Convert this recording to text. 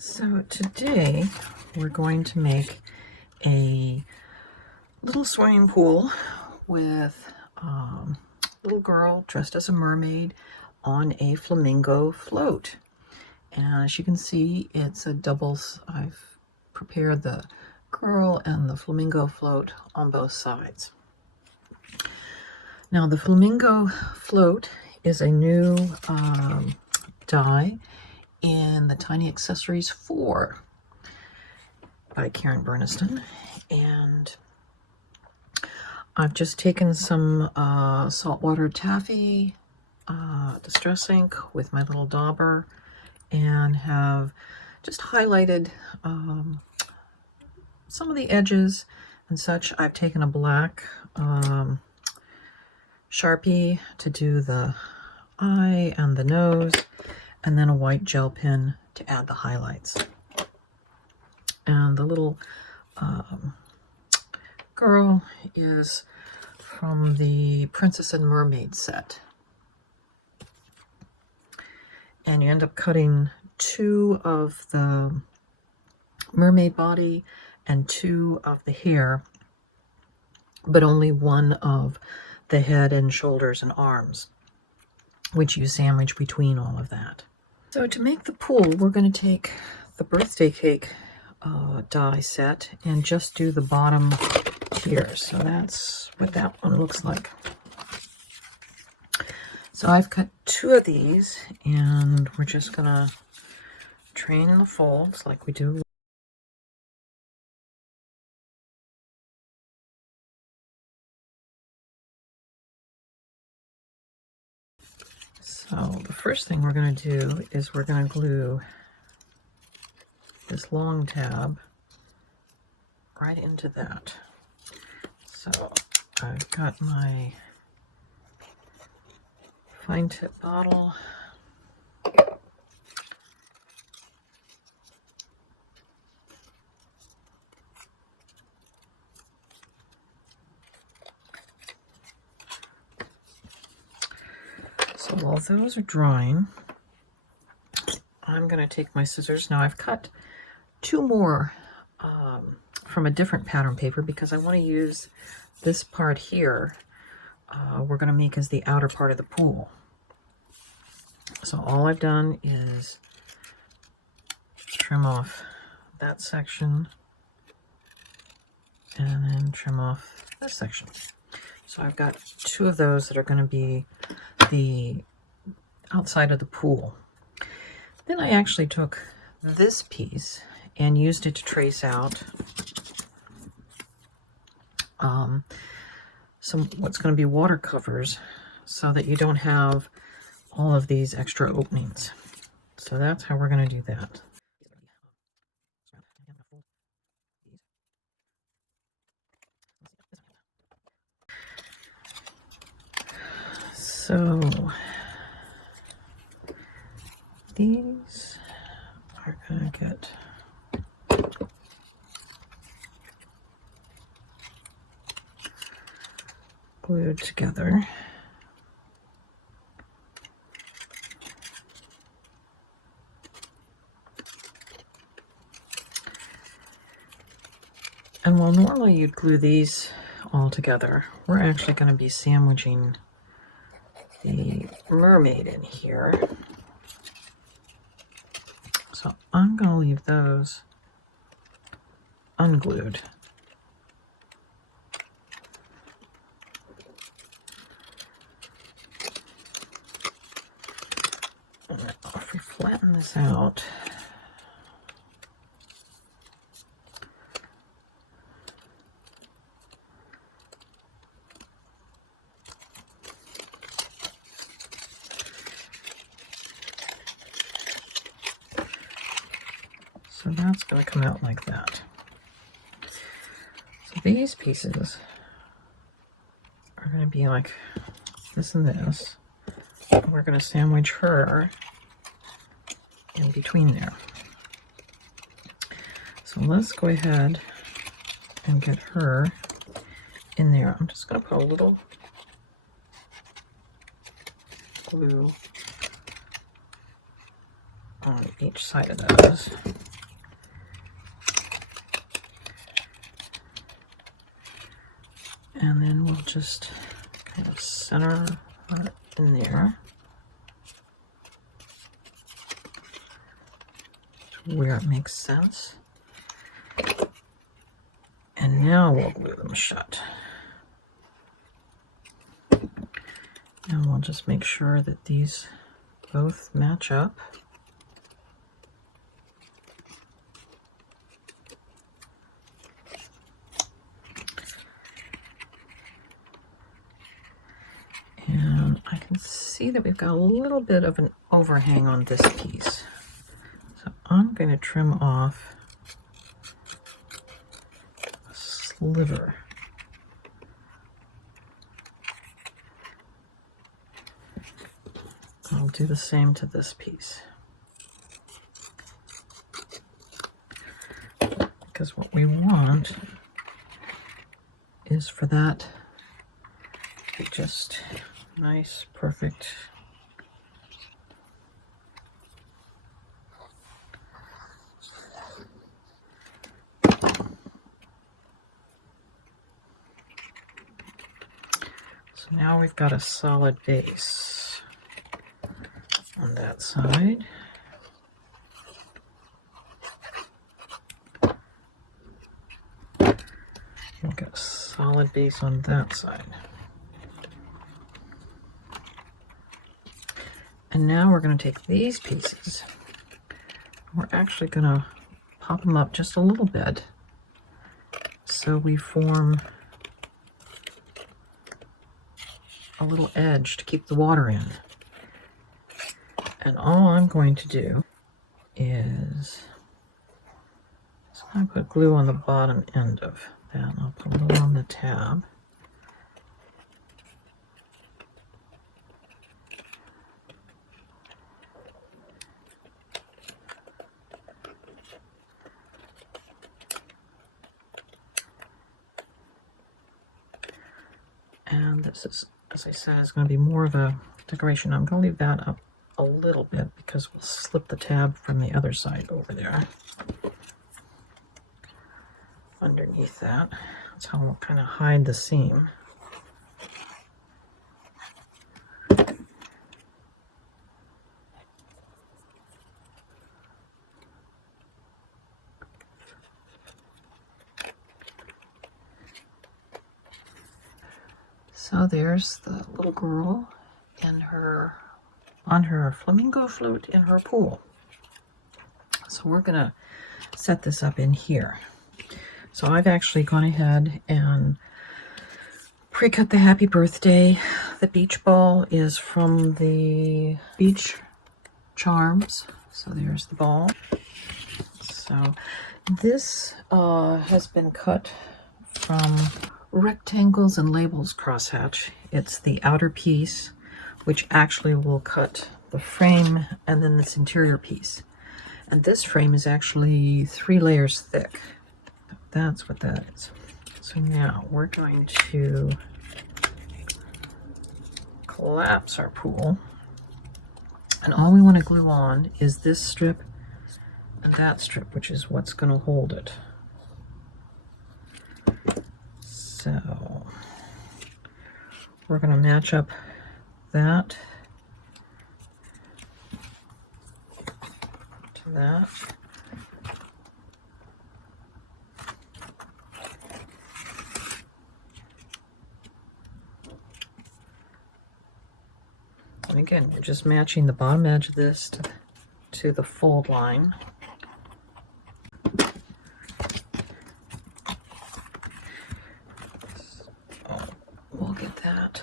So today we're going to make a little swimming pool with a little girl dressed as a mermaid on a flamingo float. And as you can see, it's a doubles. I've prepared the girl and the flamingo float on both sides. Now the flamingo float is a new die in the Tiny Accessories 4 by Karen Berniston, and I've just taken some saltwater taffy distress ink with my little dauber and have just highlighted some of the edges and such. I've taken a black Sharpie to do the eye and the nose, and then a white gel pen to add the highlights. And the little girl is from the Princess and Mermaid set. And you end up cutting 2 of the mermaid body and 2 of the hair, but only 1 of the head and shoulders and arms, which you sandwich between all of that. So to make the pool, we're going to take the birthday cake die set and just do the bottom here. So that's what that one looks like. So I've cut 2 of these, and we're just going to train in the folds like we do. So the first thing we're going to do is we're going to glue this long tab right into that. So I've got my fine tip bottle. So while those are drying, I'm going to take my scissors. Now I've cut 2 more from a different pattern paper because I want to use this part here. We're going to make as the outer part of the pool. So all I've done is trim off that section and then trim off this section. So I've got 2 of those that are going to be the outside of the pool. Then I actually took this piece and used it to trace out some what's going to be water covers so that you don't have all of these extra openings. So that's how we're going to do that. So these are going to get glued together. And while normally you'd glue these all together, we're actually going to be sandwiching the mermaid in here. So I'm going to leave those unglued. If we flatten this out, so that's going to come out like that. So these pieces are going to be like this and this. And we're going to sandwich her in between there. So let's go ahead and get her in there. I'm just going to put a little glue on each side of those. And then we'll just kind of center her in there to where it makes sense. And now we'll glue them shut. And we'll just make sure that these both match up. And I can see that we've got a little bit of an overhang on this piece. So I'm going to trim off a sliver. I'll do the same to this piece. Because what we want is for that to be just nice, perfect. So now we've got a solid base on that side. We'll get a solid base on that side. And now we're going to take these pieces. We're actually going to pop them up just a little bit so we form a little edge to keep the water in. And all I'm going to do is I'm going to put glue on the bottom end of that. I'll put a little on the tab. And this is, as I said, is going to be more of a decoration. I'm going to leave that up a little bit because we'll slip the tab from the other side over there. Underneath that. That's how we'll kind of hide the seam. So there's the little girl in her, on her flamingo float in her pool. So we're gonna set this up in here. So I've actually gone ahead and pre-cut the happy birthday. The beach ball is from the Beach Charms. So there's the ball. So this has been cut from Rectangles and Labels crosshatch. It's the outer piece, which actually will cut the frame and then this interior piece. And this frame is actually 3 layers thick. That's what that is. So now we're going to collapse our pool. And all we want to glue on is this strip and that strip, which is what's going to hold it. So we're going to match up that to that. And again, we're just matching the bottom edge of this to the fold line. So we'll get that